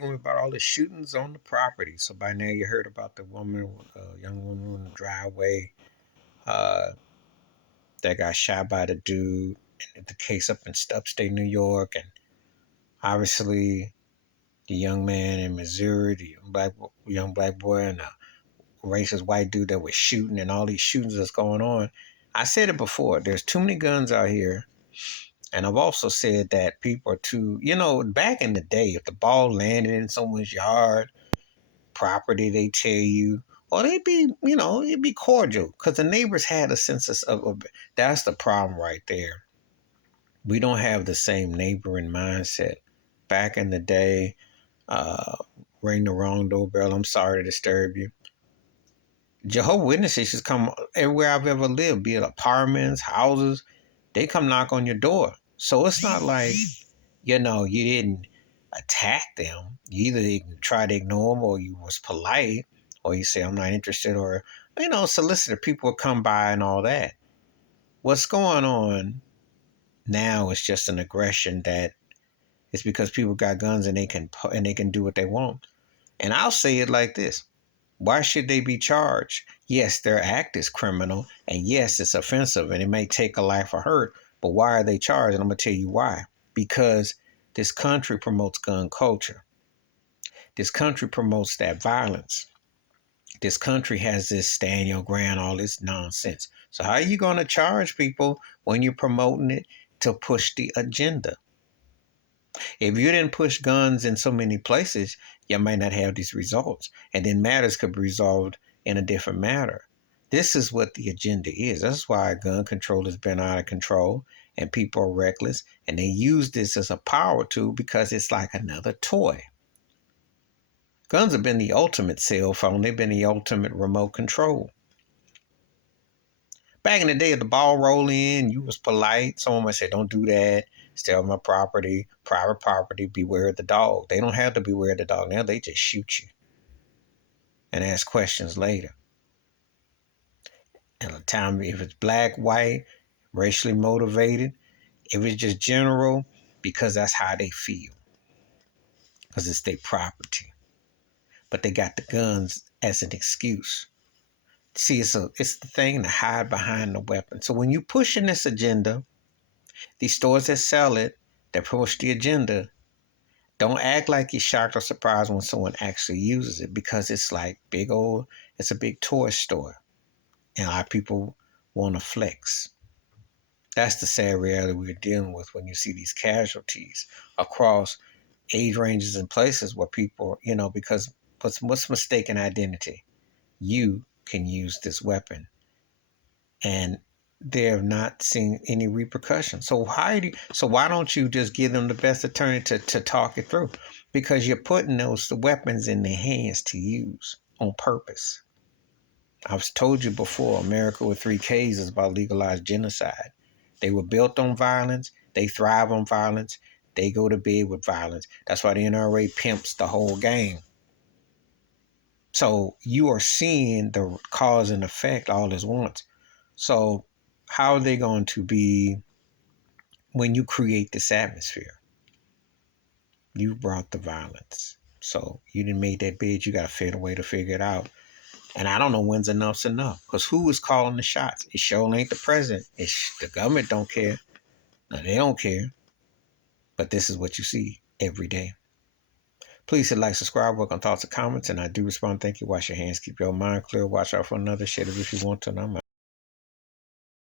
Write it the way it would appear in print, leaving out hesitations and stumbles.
Going about all the shootings on the property. So by now you heard about the woman, young woman in the driveway, uh, that got shot by the dude. And the case up in upstate New York, and obviously the young man in Missouri, the young black boy, and the racist white dude that was shooting, and all these shootings that's going on. I said it before. There's too many guns out here. And I've also said that people are too, back in the day, if the ball landed in someone's yard, property, they tell you, or they'd be, it'd be cordial because the neighbors had a sense of that's the problem right there. We don't have the same neighboring mindset. Back in the day, uh, ring the wrong doorbell, I'm sorry to disturb you. Jehovah's Witnesses just come everywhere I've ever lived, be it apartments, houses, they come knock on your door. So it's not like, you didn't attack them. You either try to ignore them or you was polite or you say, I'm not interested, or, solicitor people will come by and all that. What's going on now is just an aggression that it's because people got guns and they can do what they want. And I'll say it like this. Why should they be charged? Yes, their act is criminal, and yes, it's offensive, and it may take a life or hurt, but why are they charged? And I'm going to tell you why. Because this country promotes gun culture. This country promotes that violence. This country has this stand your ground, all this nonsense. So how are you going to charge people when you're promoting it to push the agenda? If you didn't push guns in so many places, you might not have these results. And then matters could be resolved in a different manner. This is what the agenda is. That's why gun control has been out of control and people are reckless. And they use this as a power tool because it's like another toy. Guns have been the ultimate cell phone. They've been the ultimate remote control. Back in the day, if the ball roll in, you was polite. Someone might say, don't do that. Stay on my property, private property, beware of the dog. They don't have to beware of the dog. Now they just shoot you and ask questions later. And the time, if it's black, white, racially motivated, if it's just general, because that's how they feel. Because it's their property. But they got the guns as an excuse. See, it's the thing to hide behind the weapon. So when you pushing this agenda, these stores that sell it, that push the agenda, don't act like you're shocked or surprised when someone actually uses it because it's like it's a big toy store. And a lot of people want to flex. That's the sad reality we're dealing with when you see these casualties across age ranges and places where people, because what's mistaken identity? You can use this weapon. And they're not seeing any repercussions. So why don't you just give them the best attorney to talk it through? Because you're putting those weapons in their hands to use on purpose. I've told you before, America with 3Ks is about legalized genocide. They were built on violence. They thrive on violence. They go to bed with violence. That's why the NRA pimps the whole game. So you are seeing the cause and effect all at once. So how are they going to be when you create this atmosphere? You brought the violence. So you didn't make that bid. You got to figure a way to figure it out. And I don't know when's enough's enough. Because who is calling the shots? It sure ain't the president. The government don't care. No, they don't care. But this is what you see every day. Please hit like, subscribe, work on thoughts and comments. And I do respond. Thank you. Wash your hands. Keep your mind clear. Watch out for another shit if you want to. And I'm out.